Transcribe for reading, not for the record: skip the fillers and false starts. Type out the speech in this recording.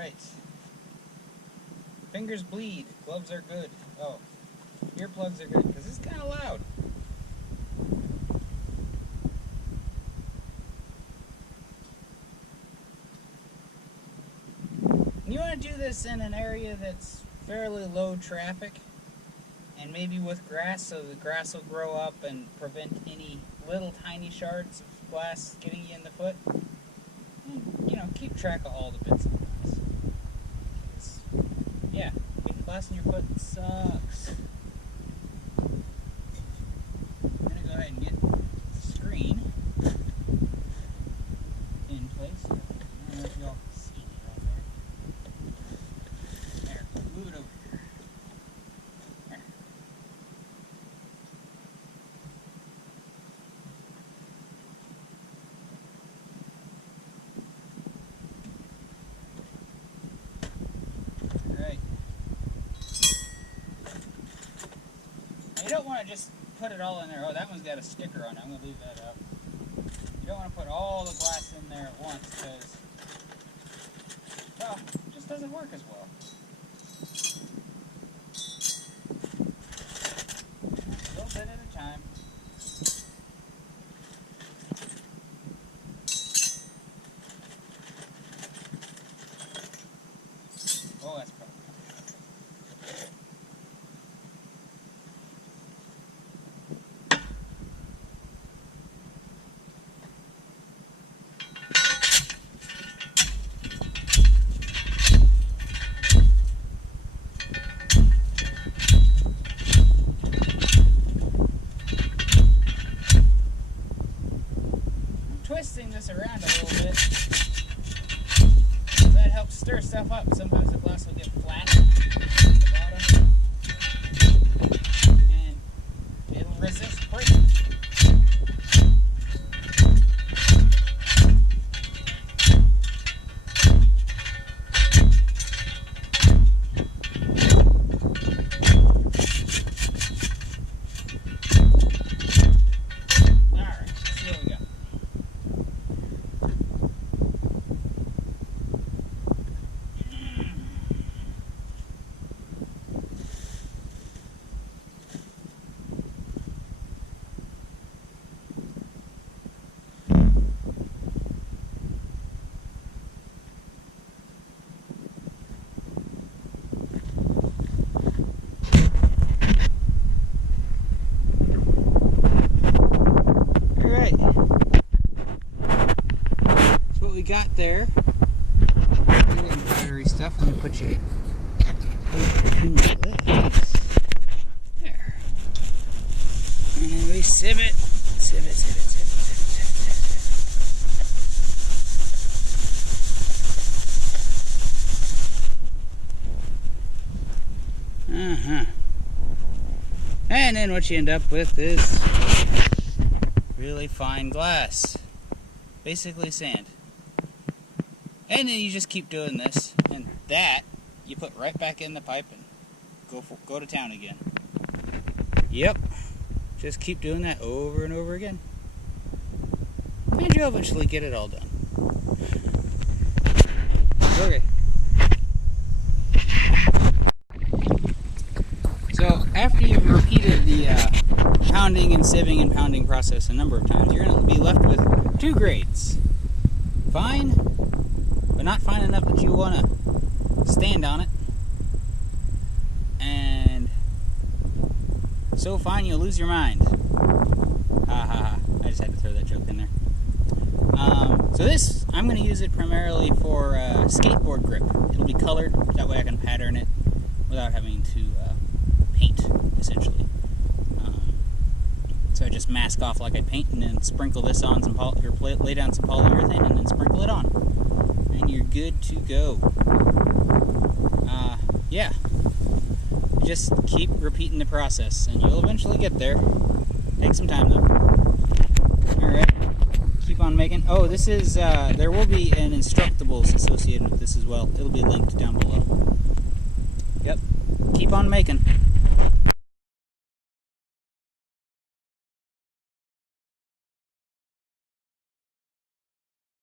Alright. Fingers bleed. Gloves are good. Oh. Earplugs are good, because it's kind of loud. You want to do this in an area that's fairly low traffic, and maybe with grass, so the grass will grow up and prevent any little tiny shards of glass getting you in the foot. And, you know, keep track of all the bits of glass. Because, yeah, getting glass in your foot sucks. I'm going to go ahead and get the screen in place. I don't know if y'all can see me right there. There, move it over here. There. Alright. You don't want to just put it all in there. Oh, that one's got a sticker on it. I'm going to leave that up. You don't want to put all the glass in there at once because, well, it just doesn't work as well. A little bit at a time. Oh, that's probably. Twisting this around a little bit. That helps stir stuff up. Sometimes the glass will get flat at the bottom, and it'll resist breaking. We got there. We're getting battery stuff. Let me put you between the legs. There. And then we sieve it. Sieve it, sieve it, sieve it, sieve it, sieve it. And then what you end up with is really fine glass. Basically sand. And then you just keep doing this, and that you put right back in the pipe and go to town again. Yep, just keep doing that over and over again, and you'll eventually get it all done. Okay. So after you've repeated the pounding and sieving and pounding process a number of times, you're going to be left with two grades: fine, but not fine enough that you want to stand on it, and so fine you'll lose your mind. Ha ha ha. I just had to throw that joke in there. So this, I'm going to use it primarily for skateboard grip. It'll be colored, that way I can pattern it without having to paint, essentially. So I just mask off like I paint, and then sprinkle this on some lay down some polyurethane, and then sprinkle it on. And you're good to go. Yeah. Just keep repeating the process, and you'll eventually get there. Take some time, though. Alright. Keep on making. Oh, this is, there will be an Instructables associated with this as well. It'll be linked down below. Yep. Keep on making.